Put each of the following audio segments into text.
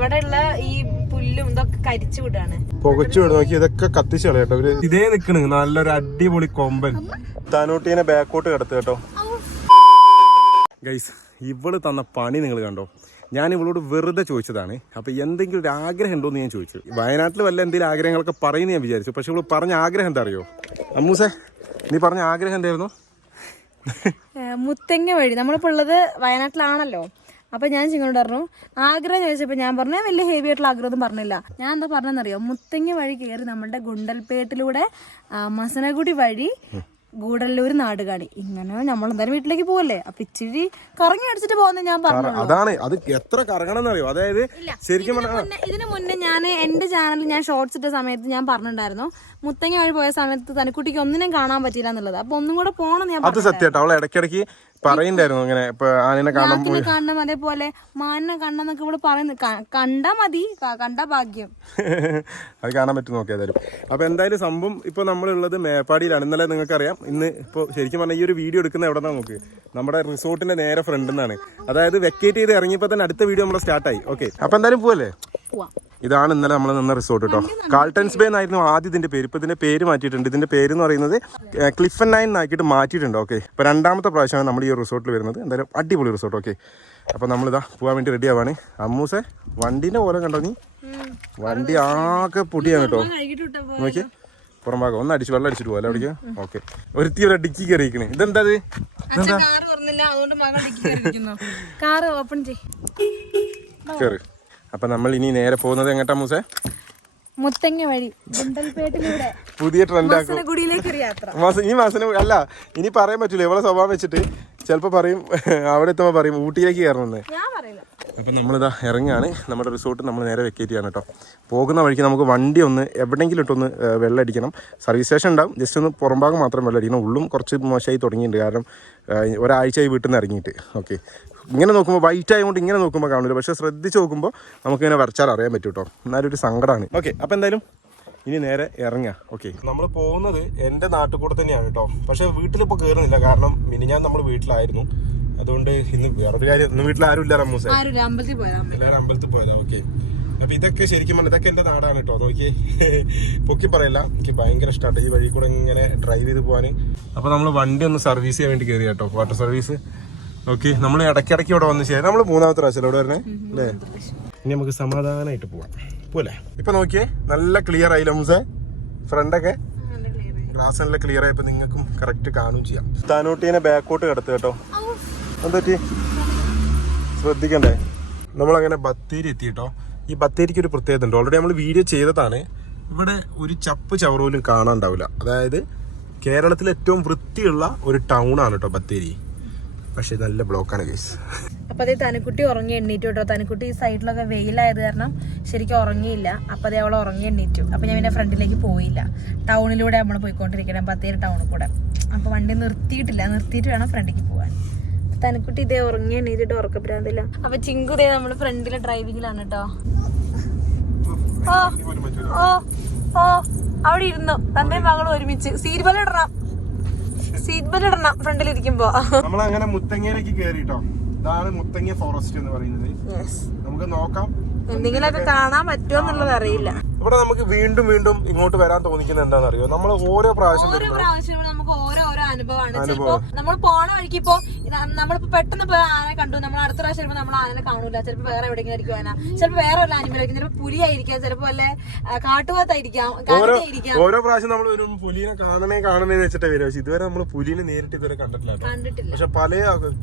ഇവിടെയുള്ള ഈ പുല്ലും ഇതൊക്കെ കരിച്ചു വിടാണ്, പുകച്ചു വിടും. നോക്കി ഇതൊക്കെ കത്തിച്ചു കളയട്ടോ ഇവര്. ഇതേ നിക്കണ് നല്ലൊരു അടിപൊളി കൊമ്പൻ. താനൂട്ടീനെ ബാക്കോട്ട് കിടത്ത് കേട്ടോ. ഗൈസ്, ഇവള് തന്ന പണി നിങ്ങൾ കണ്ടോ? ഞാൻ ഇവളോട് വെറുതെ ചോദിച്ചതാണ്. അപ്പോൾ എന്തെങ്കിലും ഒരു ആഗ്രഹം ഉണ്ടോ എന്ന് ഞാൻ ചോദിച്ചു. വയനാട്ടിൽ വല്ല എന്തെങ്കിലും ആഗ്രഹങ്ങളൊക്കെ പറയുന്നത് ഞാൻ വിചാരിച്ചു. പക്ഷെ ഇവള് പറഞ്ഞ ആഗ്രഹം എന്താ അറിയോ? അമ്മൂസേ, നീ പറഞ്ഞ ആഗ്രഹം എന്തായിരുന്നു? മുത്തങ്ങ വഴി. നമ്മളിപ്പോൾ ഉള്ളത് വയനാട്ടിലാണല്ലോ. അപ്പോൾ ഞാൻ ചിങ്ങോട് പറഞ്ഞു ആഗ്രഹം ചോദിച്ചപ്പോൾ ഞാൻ പറഞ്ഞ വലിയ ഹെവി ആയിട്ടുള്ള ആഗ്രഹമൊന്നും പറഞ്ഞില്ല. ഞാൻ എന്താ പറഞ്ഞതെന്നറിയോ? മുത്തങ്ങ വഴി കയറി നമ്മുടെ ഗുണ്ടൽപേട്ടിലൂടെ മസനഗുഡി വഴി ഗൂഡല്ലൂർ നാടുകാണി, ഇങ്ങനെ നമ്മൾ എന്തായാലും വീട്ടിലേക്ക് പോവല്ലേ, അപ്പൊ ഇച്ചിരി കറങ്ങി അടിച്ചിട്ട് പോകുന്ന ഞാൻ പറഞ്ഞു. അതാണ് അത് എത്ര കറങ്ങണം എന്നറിയോ? അതായത് ശരിക്കും ഇതിനു മുന്നേ ഞാൻ എന്റെ ചാനലിൽ ഞാൻ ഷോർട്സ് ഇട്ട സമയത്ത് ഞാൻ പറഞ്ഞിട്ടുണ്ടായിരുന്നു മുത്തങ്ങ വഴി പോയ സമയത്ത് തനിക്കുട്ടിക്ക് ഒന്നിനും കാണാൻ പറ്റില്ല എന്നുള്ളത്. അപ്പൊ ഒന്നും കൂടെ പോകണം ഞാൻ. അത് സത്യമായിട്ട് അവളെ ഇടയ്ക്കിടയ്ക്ക് പറയുന്നുണ്ടായിരുന്നു ഇങ്ങനെ ഇപ്പൊ ആനനെ കാണണം അതേപോലെ മാനിനെ കണ്ടെന്നൊക്കെ ഇവിടെ പറയുന്നു. കണ്ടാ മതി, കണ്ടാ ഭാഗ്യം. അത് കാണാൻ പറ്റും നോക്കിയാലും. അപ്പൊ എന്തായാലും സംഭവം ഇപ്പൊ നമ്മളുള്ളത് മേപ്പാടിയിലാണ്. ഇന്നലെ നിങ്ങൾക്കറിയാം. ഇന്ന് ഇപ്പൊ ശരിക്കും പറഞ്ഞാൽ ഈ ഒരു വീഡിയോ എടുക്കുന്ന എവിടെ നിന്നാ നോക്ക്, നമ്മുടെ റിസോർട്ടിന്റെ നേരെ ഫ്രണ്ട് നിന്നാണ്. അതായത് വെക്കേറ്റ് ചെയ്ത് ഇറങ്ങിയപ്പോ തന്നെ അടുത്ത വീഡിയോ നമ്മളെ സ്റ്റാർട്ടായി. ഓക്കെ, അപ്പൊ എന്തായാലും പോവല്ലേ? ഇതാണ് ഇന്നലെ നമ്മൾ നിന്ന റിസോർട്ട് കേട്ടോ. കാൾട്ടൺസ് ബേ എന്നായിരുന്നു ആദ്യം ഇതിന്റെ പേര്. ഇപ്പൊ ഇതിന്റെ പേര് മാറ്റിയിട്ടുണ്ട്. ഇതിന്റെ പേര് എന്ന് പറയുന്നത് ക്ലിഫൻ നൈൻ എന്നാക്കിയിട്ട് മാറ്റിയിട്ടുണ്ട്. ഓക്കെ, ഇപ്പൊ രണ്ടാമത്തെ പ്രാവശ്യമാണ് നമ്മൾ ഈ റിസോർട്ടിൽ വരുന്നത്. എന്തായാലും അടിപൊളി റിസോർട്ട്. ഓക്കെ, അപ്പൊ നമ്മളിതാ പോകാൻ വേണ്ടി റെഡി ആവാണ്. അമ്മൂസെ, വണ്ടീന്റെ പോലെ കണ്ടോ നീ? വണ്ടി ആകെ പൊടിയാണ് കേട്ടോ. നോക്കി പുറം ഭാഗം ഒന്ന് അടിച്ച് വെള്ളം അടിച്ചിട്ട് പോലെ അവിടേക്ക്. ഓക്കെ, ഒരുത്തി ഒരു ഡിക്കി കയറിയിരിക്കണേ. ഇതെന്താ? കേറ്. അപ്പൊ നമ്മൾ ഇനി നേരെ പോകുന്നത് എങ്ങോട്ടാ മൂസേ? മുത്തങ്ങ വഴി ഗുണ്ടൽപേട്ടിലൂടെ പുതിയ ട്രെൻഡ് ആക്കും. ഈ മാസം അല്ല, ഇനി പറയാൻ പറ്റൂല. ഇവളെ സ്വഭാവം വെച്ചിട്ട് ചിലപ്പോ പറയും, അവിടെ എത്തുമ്പോ പറയും ഊട്ടിയിലേക്ക് കയറണമെന്ന്. അപ്പം നമ്മളിതാ ഇറങ്ങുകയാണ്. നമ്മുടെ റിസോർട്ട് നമ്മൾ നേരെ വെക്കേറ്റ് ചെയ്യാണ് കേട്ടോ. പോകുന്ന വഴിക്ക് നമുക്ക് വണ്ടി ഒന്ന് എവിടെയെങ്കിലും ഇട്ടൊന്ന് വെള്ളം അടിക്കണം. സർവീസ് സ്റ്റേഷൻ ഉണ്ടാവും. ജസ്റ്റ് ഒന്ന് പുറംഭാഗം മാത്രം വെള്ളം അടിക്കണം. ഉള്ളും കുറച്ച് മോശമായി തുടങ്ങിയിട്ടുണ്ട്. കാരണം ഒരാഴ്ചയായി വീട്ടിൽ നിന്ന് ഇറങ്ങിയിട്ട്. ഓക്കെ, ഇങ്ങനെ നോക്കുമ്പോൾ വൈറ്റ് ആയതുകൊണ്ട് ഇങ്ങനെ നോക്കുമ്പോൾ കാണില്ല. പക്ഷേ ശ്രദ്ധിച്ച് നോക്കുമ്പോൾ നമുക്കിങ്ങനെ വരച്ചാൽ അറിയാൻ പറ്റും കേട്ടോ. എന്നാലും ഒരു സങ്കടമാണ്. ഓക്കെ, അപ്പോൾ എന്തായാലും ഇനി നേരെ ഇറങ്ങുക. ഓക്കെ, നമ്മൾ പോകുന്നത് എൻ്റെ നാട്ടിൽ കൂടെ തന്നെയാണ് കേട്ടോ. പക്ഷേ വീട്ടിലിപ്പോൾ കയറുന്നില്ല. കാരണം മിനിഞ്ഞാന്ന് നമ്മൾ വീട്ടിലായിരുന്നു. അതുകൊണ്ട് ഇന്ന് വേറൊരു കാര്യം, ഇന്ന് വീട്ടിൽ ആരും ഇല്ല. റമ്മൂസേ എല്ലാവരും അമ്പലത്തിൽ പോയതാ. ഓക്കെ, അപ്പൊ ഇതൊക്കെ ശരിക്കും പറഞ്ഞാൽ ഇതൊക്കെ എൻ്റെ നാടാണ് കേട്ടോ. നോക്കി പൊക്കി പറയല്ല, എനിക്ക് ഭയങ്കര ഇഷ്ടമാണ് ഈ വഴി കൂടെ ഇങ്ങനെ ഡ്രൈവ് ചെയ്ത് പോകാൻ. അപ്പൊ നമ്മൾ വണ്ടി ഒന്ന് സർവീസ് ചെയ്യാൻ വേണ്ടി കയറി കേട്ടോ, വാട്ടർ സർവീസ്. ഓക്കെ, നമ്മൾ ഇടയ്ക്കിടയ്ക്ക് ഇവിടെ വന്ന് ചെയ്യാം. നമ്മൾ മൂന്നാമത്തെ പ്രാവശ്യം ഇവിടെ വരണേ അല്ലേ? ഇനി നമുക്ക് സമാധാനമായിട്ട് പോവാം പോലെ. ഇപ്പൊ നോക്കിയേ, നല്ല ക്ലിയർ ആയില്ല മൂസേ? ഫ്രണ്ടൊക്കെ ഗ്ലാസ് നല്ല ക്ലിയർ ആയപ്പോ നിങ്ങൾക്കും കറക്റ്റ് കാണുകയും ചെയ്യാം. താനൂട്ടീനെ ബാക്കോട്ട് കിടത്ത് കേട്ടോ. എന്തൊക്കെ ശ്രദ്ധിക്കണ്ടേ? നമ്മളങ്ങനെ ബത്തേരി എത്തിയിട്ടോ. ഈ ബത്തേരിക്ക് ഒരു പ്രത്യേകത ഉണ്ട്. ഓൾറെഡി നമ്മൾ വീഡിയോ ചെയ്തതാണ്. ഇവിടെ ഒരു ചപ്പ് ചവറോലും കാണാണ്ടാവില്ല. അതായത് കേരളത്തിലെ ഏറ്റവും വൃത്തിയുള്ള ഒരു ടൗൺ ആണ് കേട്ടോ ബത്തേരി. പക്ഷെ നല്ല ബ്ലോക്കാണ് കേസ്. അപ്പൊ അതേ തനിക്കുട്ടി ഉറങ്ങി എണ്ണീറ്റു കേട്ടോ. തനിക്കുട്ടി ഈ സൈഡിലൊക്കെ വെയിലായത് കാരണം ശരിക്കും ഉറങ്ങിയില്ല. അപ്പൊ അതേ അവൾ ഉറങ്ങി എണ്ണീറ്റു. അപ്പൊ ഞാൻ പിന്നെ ഫ്രണ്ടിലേക്ക് പോയില്ല. ടൗണിലൂടെ നമ്മൾ പോയിക്കൊണ്ടിരിക്കണം, ബത്തേരി ടൗണിൽ കൂടെ. അപ്പൊ വണ്ടി നിർത്തിയിട്ടില്ല, നിർത്തിയിട്ട് വേണം ഫ്രണ്ടിലേക്ക് പോകാൻ. തനിക്കുട്ടി ഇതേ ഉറങ്ങി എണ്ണീറ്റിട്ട് ഉറക്കപ്പെടാതില്ല. അപ്പൊ ചിങ്കു ഇതേ നമ്മള് ഫ്രണ്ടിലെ ഡ്രൈവിംഗിലാണ് കേട്ടോ. ഓ ഓ ഓ അവിടെ ഇരുന്നു തന്റെ മകളും ഒരുമിച്ച്. സീറ്റ് ബെൽറ്റ് ഇടണം ഫ്രണ്ടിലിരിക്കുമ്പോ. നമ്മളങ്ങനെ മുത്തങ്ങയിലേക്ക് കേറിട്ടോ. ഇതാണ് മുത്തങ്ങ ഫോറസ്റ്റ് എന്ന് പറയുന്നത്. നമുക്ക് നോക്കാം എന്തെങ്കിലുമൊക്കെ കാണാൻ പറ്റുമോ എന്നുള്ളത് അറിയില്ല. ഇവിടെ നമുക്ക് വീണ്ടും വീണ്ടും ഇങ്ങോട്ട് വരാൻ തോന്നിക്കുന്നത് എന്താണെന്നറിയോ? നമ്മൾ ഓരോ പ്രാവശ്യം നമുക്ക് ഓരോ അനുഭവമാണ്. ചിലപ്പോ നമ്മൾ പോണ വഴിക്ക് ഇപ്പൊ നമ്മളിപ്പോ പെട്ടെന്ന് പോയി ആനയെ കണ്ടു, നമ്മൾ അടുത്ത പ്രാവശ്യം വരുമ്പോ നമ്മൾ ആനനെ കാണൂല. ചിലപ്പോ വേറെ എവിടെയെങ്കിലും ആയിരിക്കും ആന, ചിലപ്പോ വേറെ വല്ല ആനിമലായിരിക്കും, ചിലപ്പോ പുലിയായിരിക്കാം, ചിലപ്പോ വല്ല കാട്ടുപോത്തായിരിക്കാം, കരടിയായിരിക്കാം. ഓരോ പ്രാവശ്യം നമ്മൾ ഒരു പുലിനെ കാണണേന്ന് വെച്ചിട്ട് വരും. പക്ഷെ ഇതുവരെ നമ്മൾ പുലിനെ നേരിട്ട് ഇതുവരെ കണ്ടിട്ടില്ല. പക്ഷെ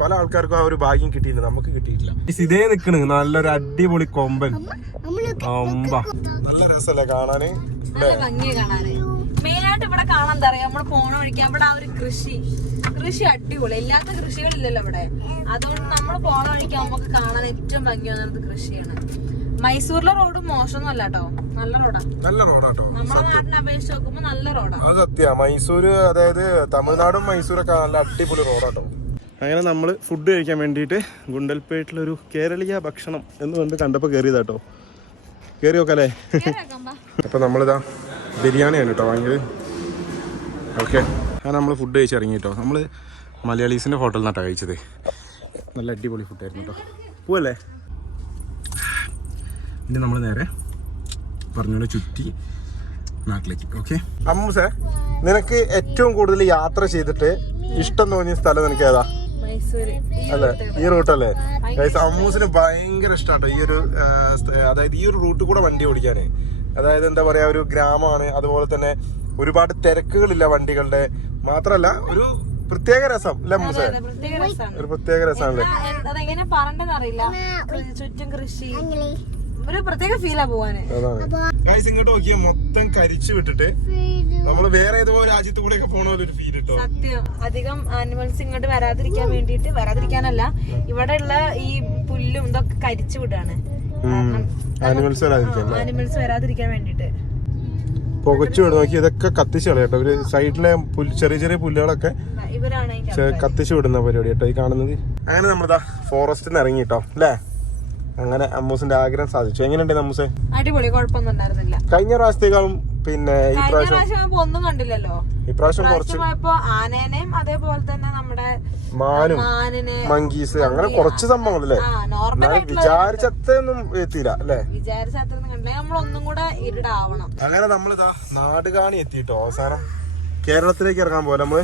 പല ആൾക്കാർക്കും ആ ഒരു ഭാഗ്യം കിട്ടിയിട്ടുണ്ട്, നമുക്ക് കിട്ടിയിട്ടില്ല. ഇതേ നിക്കണ് നല്ലൊരു അടിപൊളി കൊമ്പൻ. നല്ല രസല്ലേ കാണാന്? നല്ല ഭംഗിയെ കാണാന്. മെയിനായിട്ട് ഇവിടെ കാണാൻ എന്താ പറയാ, നമ്മള് പോണ വഴിക്ക് അവിടെ ആ ഒരു കൃഷി അടിപൊളി. ഇല്ലാത്ത കൃഷികളില്ലല്ലോ ഇവിടെ. അതുകൊണ്ട് നമ്മള് പോണ വഴിക്ക് നമുക്ക് കാണാൻ ഏറ്റവും ഭംഗി വന്നത് കൃഷിയാണ്. മൈസൂരിലെ റോഡ് മോശമൊന്നും അല്ല കേട്ടോ, നല്ല റോഡാട്ടോ. നമ്മുടെ നാടിനെ അപേക്ഷിച്ച് നോക്കുമ്പോ നല്ല റോഡാണ്. അത് സത്യ. മൈസൂര്, അതായത് തമിഴ്നാടും മൈസൂരൊക്കെ നല്ല അടിപൊളി റോഡാട്ടോ. അങ്ങനെ നമ്മൾ ഫുഡ് കഴിക്കാൻ വേണ്ടിയിട്ട് ഗുണ്ടൽപേട്ടിലൊരു കേരളീയ ഭക്ഷണം എന്ന് പറഞ്ഞിട്ട് കണ്ടപ്പോൾ കയറിയതാട്ടോ. കയറി നോക്കല്ലേ? അപ്പം നമ്മളിതാ ബിരിയാണിയാണ് കേട്ടോ വാങ്ങിയത്. ഓക്കെ, അങ്ങനെ നമ്മൾ ഫുഡ് കഴിച്ചിറങ്ങി കേട്ടോ. നമ്മൾ മലയാളീസിൻ്റെ ഹോട്ടലിൽ നിന്നാട്ടോ കഴിച്ചത്. നല്ല അടിപൊളി ഫുഡായിരുന്നു കേട്ടോ. പോവല്ലേ? ഇനി നമ്മൾ നേരെ പറഞ്ഞോളെ ചുറ്റി നാട്ടിലേക്ക്. ഓക്കെ അമ്മൂസേ, നിനക്ക് ഏറ്റവും കൂടുതൽ യാത്ര ചെയ്തിട്ട് ഇഷ്ടം തോന്നിയ സ്ഥലം നിനക്ക് ഏതാ? അല്ലെ ഈ റൂട്ടല്ലേ? അമ്മൂസിന് ഭയങ്കര ഇഷ്ടാട്ടോ ഈ ഒരു അതായത് ഈ ഒരു റൂട്ട് കൂടെ വണ്ടി ഓടിക്കാന്. അതായത് എന്താ പറയാ, ഒരു ഗ്രാമമാണ്, അതുപോലെ തന്നെ ഒരുപാട് തിരക്കുകളില്ല വണ്ടികളുടെ, മാത്രല്ല ഒരു പ്രത്യേക രസം അല്ലേ അമ്മൂസേ? ഒരു പ്രത്യേക രസമാണല്ലേ. അതെങ്ങനെ പറഞ്ഞെന്നറിയില്ല, ചുറ്റും കൃഷി, ഒരു പ്രത്യേക ഫീലാ പോവാന്. ഗൈസ് ഇങ്ങോട്ട് നോക്കിയാ മൊത്തം കരിച്ചു വിട്ടിട്ട് നമ്മള് വേറെ ഏതോ രാജ്യത്ത് കൂടെ ഒക്കെ പോണ പോലെ ഒരു ഫീൽ കിട്ടും. സത്യം, അധികം ആനിമൽസ് ഇങ്ങോട്ട് വരാതിരിക്കാനല്ല, ഇവിടെ ഉള്ള ഈ പുല്ലും ഇതൊക്കെ കരിച്ചു വിടാണ്, ആനിമൽസ് വരാതിരിക്കാൻ വേണ്ടിട്ട്. പുകച്ചു വിടും നോക്കി, ഇതൊക്കെ കത്തിച്ചു കളയട്ടോ ഇവര്. സൈഡിലെ ചെറിയ ചെറിയ പുല്ലുകളൊക്കെ കത്തിച്ചു വിടുന്ന പരിപാടി കേട്ടോ ഈ കാണുന്നത്. അങ്ങനെ നമ്മളിതാ ഫോറസ്റ്റിൽ നിന്ന് ഇറങ്ങിട്ടോ അല്ലേ? അങ്ങനെ അമ്മൂസിന്റെ ആഗ്രഹം സാധിച്ചു. എങ്ങനെയുണ്ട് അമ്മൂസേ? അടിപൊളി, കുഴപ്പമൊന്നും ഉണ്ടായിരുന്നില്ല. കഴിഞ്ഞ പ്രാവശ്യത്തേക്കാളും പിന്നെ ഒന്നും കണ്ടില്ലല്ലോ. ഇപ്രാവശ്യം കുറച്ച് ആനേനെയും അതേപോലെ തന്നെ നമ്മുടെ മാനിനെ, മങ്കീസ്, അങ്ങനെ കുറച്ച് സംഭവങ്ങളല്ലേ. വിചാരിച്ചൊന്നും എത്തിയില്ല അല്ലേ? വിചാരിച്ചത്രയൊന്നും കണ്ടില്ല. നമ്മളൊന്നും കൂടെ ഇരുടാവണം. അങ്ങനെ നമ്മളിതാ നാടുകാണി എത്തിയിട്ടോ അവസാനം. കേരളത്തിലേക്ക് ഇറങ്ങാൻ പോലെ നമ്മള്